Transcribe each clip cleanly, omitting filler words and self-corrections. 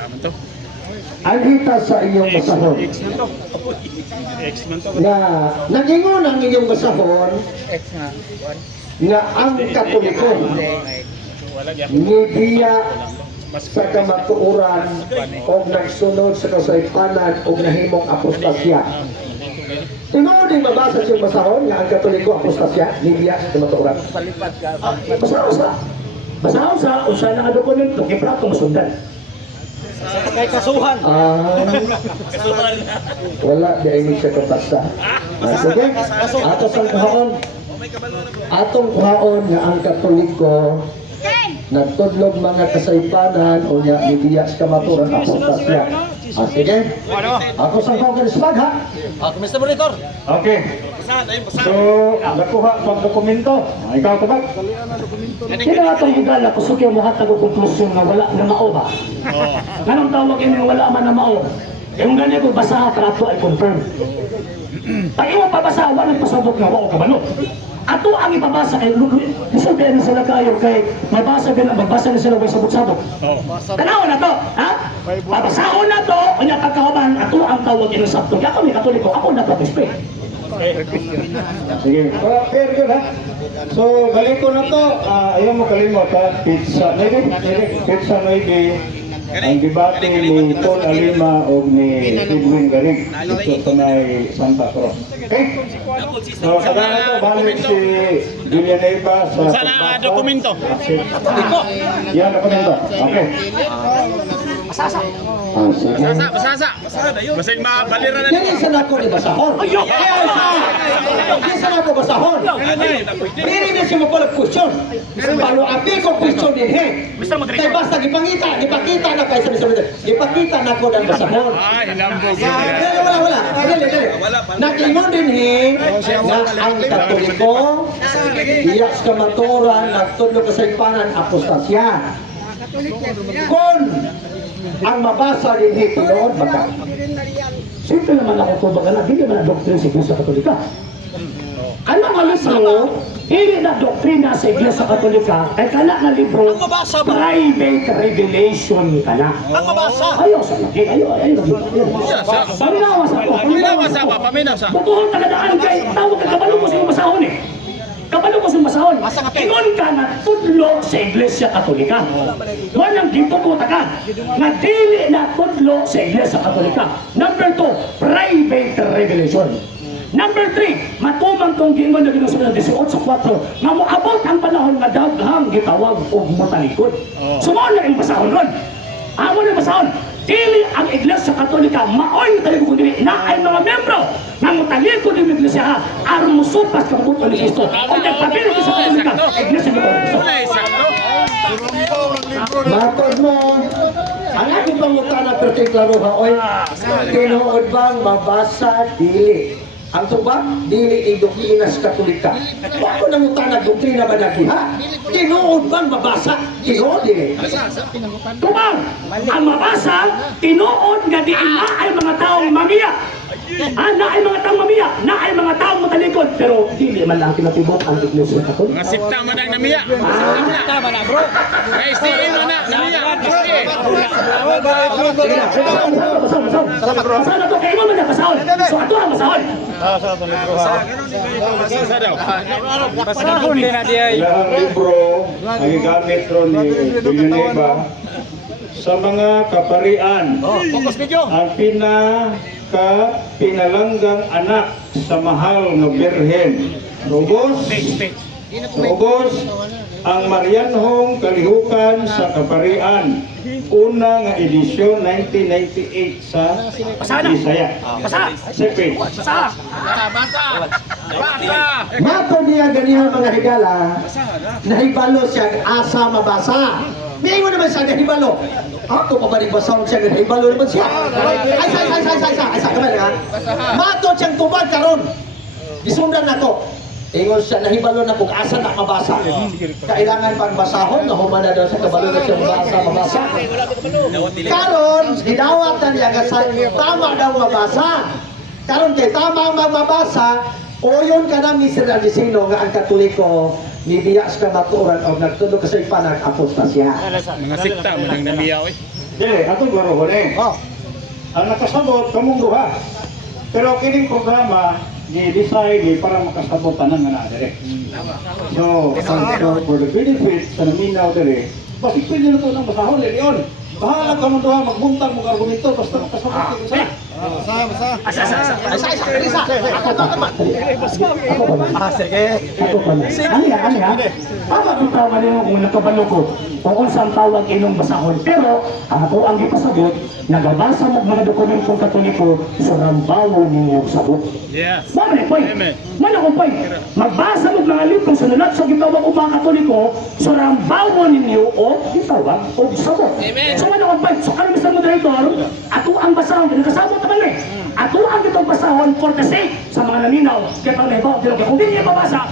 Naman to. Anhita sa iyong basahon. X man to. X man to. Na nagingon ang iyong basahon nga ang Katoliko Wala yan. nibiya sa kamatuoran o nagsunod sa kasaypanan o nahimong apostasya. Tinuod din mabasa siyang basahon nga ang Katoliko apostasya, nibiya sa kamatuoran. Basa-usa. Basa-usa, usa na nga dokumento, kiprato masundan. Kay kasuhan. Wala, di ay siya kabasa. Sige, atos ang kuhaon. Atong kuhaon nga ang Katoliko nagtudlog mga kasaypanan o niya nibiya sa kamatuoran apostasya. Sige, ako sa Congress Mag ha? Mr. Monitor. Okay. So, nakuha pang dokumento. Ikaw ka ba? Kaya nga itong higala, kusuki mo hatag o konklusyon na wala na mao ba? Ganong tawag yun yung wala man na mao? Yung ganyan ko basaha para ito ay confirm. Pag iwan pabasa, walang pasabot nga wao kabalo. Ato ang ipabasa kay Lulu, kaya na sila kayo kay mabasa na sila may sabot-sabot. Tanaw na to, ha? Babasahon na to, kanya kakawaban, ato ang tawag yun sa sabto. Kaya kami Katoliko, ako na to, respe. Sige. Fair good ha. So balik ko na to. Ayaw mo kalimot ha. Pizza maybe. Ang debate ni Paul Alima o ni Edwin Garig dito sa may Santa Cruz. Okay? So kada na to balik si Villanueva sa Sana dokumento. Yan dokumento. Okay. Sige. Basasa. Basig mabalira na. Dili sa nako ni basahon. Dili sa nako basahon. Dili na siya mapalag question. Balo api ko question din he. Kay basta gipakita na kay sabi. Gipakita na ko dan basahon. Hilambog. Wala. Dili. Nakingon din he na ang Katoliko diya sa kamatuoran nagtudlo kasaypanan apostasya. Kung ang mabasa din dito noon, baka simple naman ako kung baka na, hindi naman na doktrin sa Iglesia Katolika. Ano nga libro, hindi na doktrina sa Iglesia Katolika, ay kana nga libro, private revelation ka na. Ang mabasa. Ayaw sa laki, ayaw. Paminawa sa ako. Butuhon tagadaan kay, tawag ka kabalo mo sa iyong masahon eh. Kabalo mo sa masahon. Ingon ka na tudlo sa Iglesia Katolika. Walang gipuputa ka. Na dili na tudlo sa Iglesia Katolika. Number 2, private revelation. Number 3, matumang tong gingon na ginusunod ng 18:4 na moabot ang panahon nga daghang gitawag og matalikod. Sumo na yung basahon ron. Amo na basahon. Dili ang Iglesia Katolika maoy talikod dili na ay mga membro ng matalikod ng Iglesia aron musupas ka kabuton ni Kristo. O nagpabilin sa Katolika, Iglesia Katolika. Matod mo, ang aking pangutana partiklaro ha, oy, tinuod bang mabasa dili? Ang tubag, dili idokinas Katolika. Ako nang utana doktrina ba nagiha? Tinuod bang mabasa? Tinuod dili. Tubag, ang mabasa, tinuod nga di na ay mga taong mamiya. Na ay mga taong mamiya, na ay mga taong matalikod. Pero dili man lang kinatibok ang Iglesia Katolika. Mga sipta mo na namiya. Tama na, bro. Ay, STM mo na namiya. Basahon na to, kayo mo man na basahon. So ato ang basahon. Basasa daw. Pasabon din na diay. Ilang libro ang gamit ron ni Villanueva sa mga kaparian. Focus video. Ang pinalanggang anak sa mahal na Birhen. Rugos ang Marianhong Kalihukan sa Kaparian. Una nga edisyon 1998 sa Bisaya. Sepe. Mato niya ganyan mga higala, nahibalo siya asa mabasa. May mo naman siya nahibalo. Ako pa ba basahon siya nahibalo naman siya? Ay, kamay ha? Mato siyang tubag karon. Gisundan na to. Ingon siya, nahibalo na kung asa na mabasa. Kailangan pang basahon, nahuma na daw sa kabalo na siyang mabasa. Karon, gidawat na niya kasi tama daw mabasa. Karon kay tama ang mabasa, uyon ka na Mr. Alisino nga ang Katoliko nibiya sa kamatuoran o nagtulog sa ipanag apostasya. Mga sikta mo nang namiya. Dili, atong laruhon eh. Oh. Ang nakasabot, kamong duha. Pero kining programa, ni-decide para makasabot tanan nga na dire. So, for the benefit sa naminaw dire, bakit pwede na ito ng basahon, Leon? Bahala ka mong duha, magbuntang mong argumento, basta makasabot kayo sa. Asa. Sige. Ano? Tama kung tama niyo kung nakabalo ko kung unsang tawag inyong basahon. Pero ako ang ipasagot, nagabasa mo mga dokumentong katoliko sa rambawo ninyong sabot. Yes. Mami, poy. Amen. Mana ko, poy. Magbasa mo mga libro sa nulat sa gitawag o mga katoliko sa rambawo ninyo o gitawag o sabot. So mana ko, poy. So kami sa moderator, ato ang basahon, nakasabot naman eh. Ato ang itong basahon for the sake sa mga naninaw. Kaya pang lebo, kung hindi niya mabasa,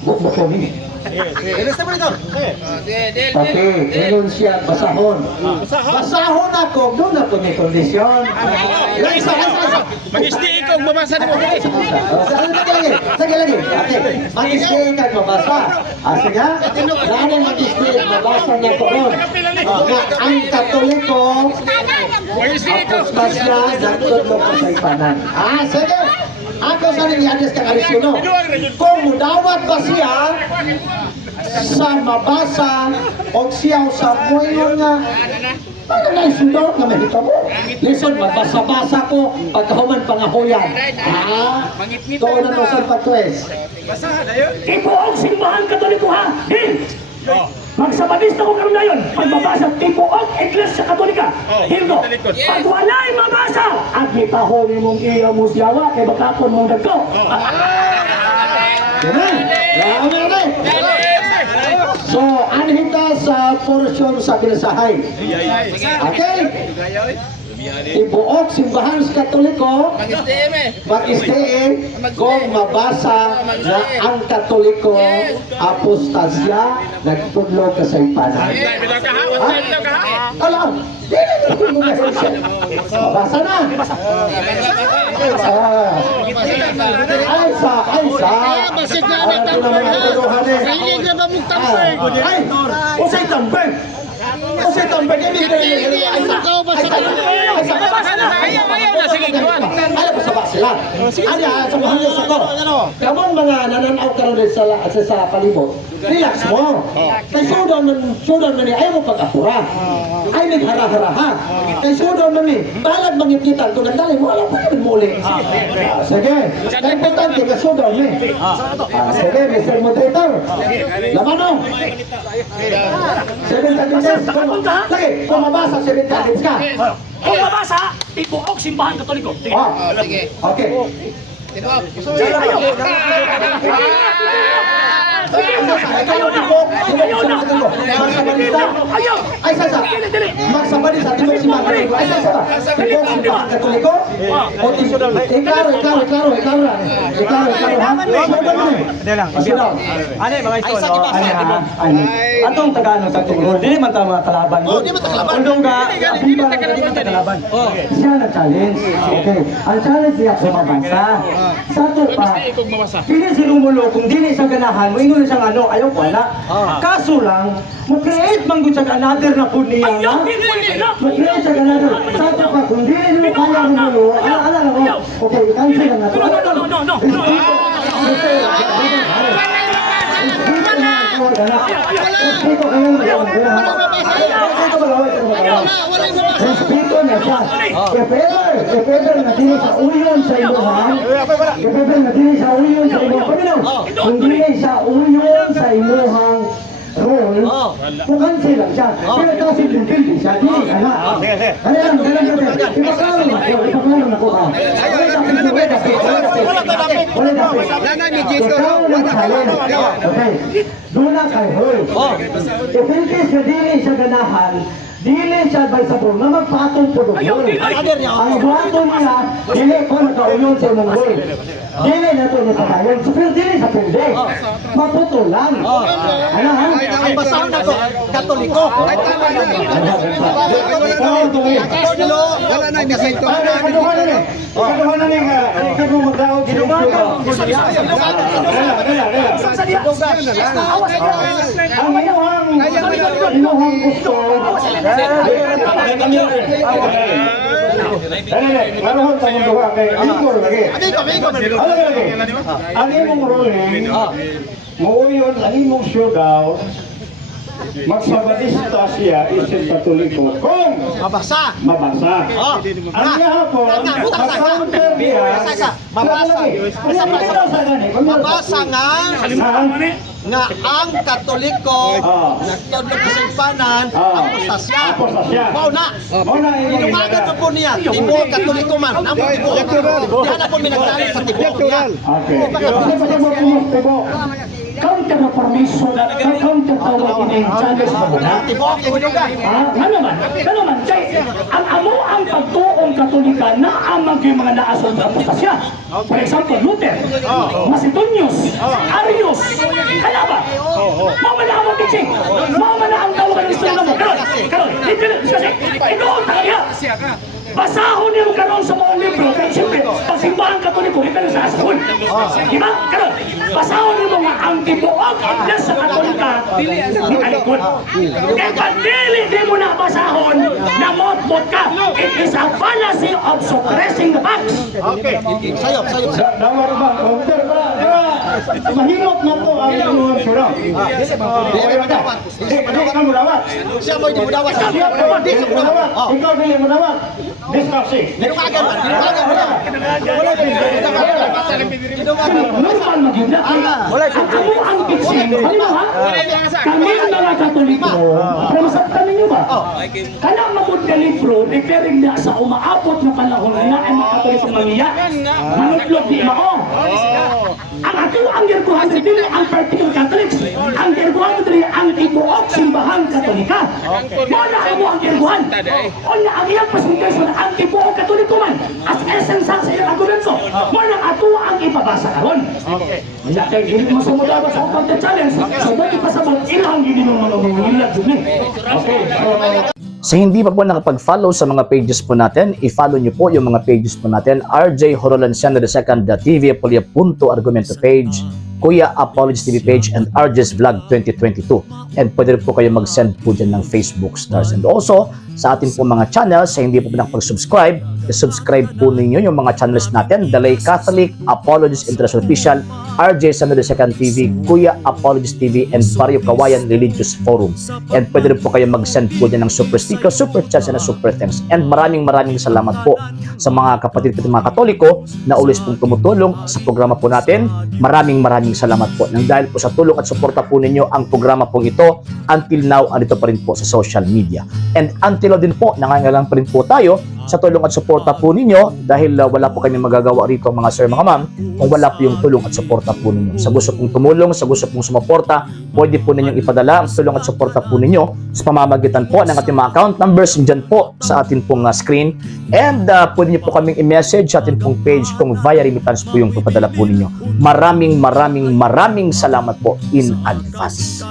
buko kami. Mr. Monitor. Okay, meron siya basahon. Basahon ako, doon ako may kondisyon. Mag-stay ikaw, mabasa na mo. Sige lagi. Okay, mag-stay ka mabasa. Sige, dahil mag-stay, mabasa niya ko ron. Ang Katoliko, Mag-stay ikaw. apostasya, nagtudlo ko sa ipanan. Sige. Ako sa rin i-address ka karisyono. Kung mudawat ba siya sa mabasa o siya sa muyon nga ano na isunod nga mahita mo? Listen, magbasa-basa ko pagkahuman pangahuyan. Doon na sa pagtwes. Ibuong simbahan katoliko ha! Din! Magsabadista ko karon ngayon, pagbabasa tibuok Iglesia Katolika. Hildo, pag wala'y mabasa, at mitahon mong iya mo siyawa, kay bakapon mong dagko. So, anhita sa portion sa binasahay. Okay? Ibuok simbahan sa Katoliko, mag-stay kung mabasa na ang Katoliko, apostasya, nagtudlo ka sa ipanan. Alam, mabasa na. Usay tambay. Usay tambay. Ayaw na, sige, kawan. Ayaw ko sa sila. Anya, sa mahangin sa ko. Kamang mga nananaw ka rin sa palibot, relax mo. Kay sudan man ayaw mo pag-apura. Ay naghara-haraha. Kay sudan man balag mangipitan kung nagdali mo, alam pa naman muli. Sige. Kaya importante ka sudan sige, Mr. Moderator. Laman mo. 7 seconds. Sige, kung mabasa 7 seconds ka. Kung mabasa, tibuok simbahan katoliko. Sige. Okay. Ayaw! Ay, sasa. Magsabadi sa tibok si Mga Katoliko. Ay, sasa. Tibok si Mga Katoliko. O, iklaro, ha? Masudaw. Ano mga istol? Atong Tagalog sa tungkol, dili man ta mga kalaban. Undong ga, di ba dili man ta kalaban. Siya na challenge. Okay. Ang challenge niya sa mabasa. Sa to pa. Pili si Romulo kung dili sa ganahan, mo ingon siyang ano, ayaw ko na. Kaso lang, mo create man gud sa another na pud niya. Mo create sa another. Sa to pa kung dili mo kaya Romulo, ala lang. Okay, cancel na to. No. Respeto niya siya. If na dili sa uyon sa imuhan, na dili sa uyon sa imuhan, kung dili sa uyon sa imuhang role, kung lang siya. Pero kasi din siya, dili ka na. Kaya lang, ipaklaro na ko ka. Okay, doon na kay Hoy. If in case na dili siya ganahan, dili siya advisable na magpatong po doon. Ang buhaton niya, dili ko nagkauyon sa imong Hoy. Dili na ito nagkakayon. So, pero dili sa pwede. Maputo lang. Ano ha? Ang basahon na to, Katoliko. Katoliko. Ikaduha na nga, ikaw mo magdaog sa inuhang gusto. Maroon tayong duha kay Igor lagi. Ang imong ruling, muuyon ang imong showdown, magsabadista siya isip katoliko kung mabasa. Ang nga po, mag-counter niya, Mabasa nga ang Katoliko nagtudlo sa simbahan ang postasya. Mao na. Inumagan pa po niya. Tibo Katoliko man. Amo tibo. Diyan na po minagdali sa tibo. Okay. Tibo. Counter na permiso na counter tawag ini challenge pa muna. Tibo ang inuga. Ano man, kay ang amo ang pagtuong Katolika na ang mga naasol sa apostasya. For example, Luther, Macedonius, Arius, Calaba. Mama na ang teaching. Mama na ang tawag ng Islam mo. Karon, kasi ikaw ang tagaya. Basahon niyo karon sa mga libro kay siyempre pagsimbahan Katoliko ito sa asahon. Diba? Karon, basahon niyo mga ang tibuok iglesia sa Katolika ni Alikod. Kaya dili di mo na basahon na mot-mot ka. It is a fallacy of suppressing the facts. Okay. Sayop. Dawar ba? Counter ba? Mahirap na to ang inuhang showdown. Ikaw mo dawat. Siya mo di mudawat. Ikaw dili mo dawat. Discussing. Inumagan man. Normal maganda. Ang amo ang teaching. Halimbawa, kami mga Katoliko, pero masaktan ninyo ba? Kana magod na libro, referring na sa umaabot na panahon na ay mga Katoliko mangiya. Manutlog di mao. Ang ato ang girguhan dili ang particular Catholics. Ang girguhan dili ang tibuok simbahan Katolika. Mo na amo ang girguhan. O na ang iyang presentation ang tibuok Katoliko man as essence sa iyang argumento. Mo na ato ang ipabasa karon. Okay. Wala kay dili mo sumudaba sa counter challenge. So dili pasabot ilang gini mo mga mangilag dili. Okay. Sa hindi pa po nakapag-follow sa mga pages po natin, i-follow nyo po yung mga pages po natin, RJ Horolanciano II, TV Apolia Punto Argumento page, Kuya Apologies TV page, and RJ's Vlog 2022. And pwede rin po kayo mag-send po dyan ng Facebook stars. And also, sa ating po mga channels, sa hindi po nakapag-subscribe, i-subscribe po ninyo yung mga channels natin, The Lay Catholic, Apologies International Official, RJ Sanado II TV, Kuya Apologies TV, and Barrio Kawayan Religious Forum. And pwede rin po kayo mag-send po dyan ng super sticker, super chats, and super thanks. And maraming salamat po sa mga kapatid at mga Katoliko na always pong tumutulong sa programa po natin. Maraming salamat po. Nang dahil po sa tulong at suporta po ninyo, ang programa pong ito, until now, andito pa rin po sa social media. And until now din po, nangangailangan pa rin po tayo sa tulong at suporta po ninyo dahil wala po kami magagawa rito mga sir, mga ma'am, kung wala po yung tulong at suporta po ninyo. Sa gusto pong tumulong, sa gusto pong sumuporta, pwede po ninyong ipadala ang tulong at suporta po ninyo sa pamamagitan po ng ating mga account numbers dyan po sa ating pong screen. And pwede niyo po kaming i-message sa ating pong page kung via remittance po yung papadala po ninyo. Maraming salamat po in advance.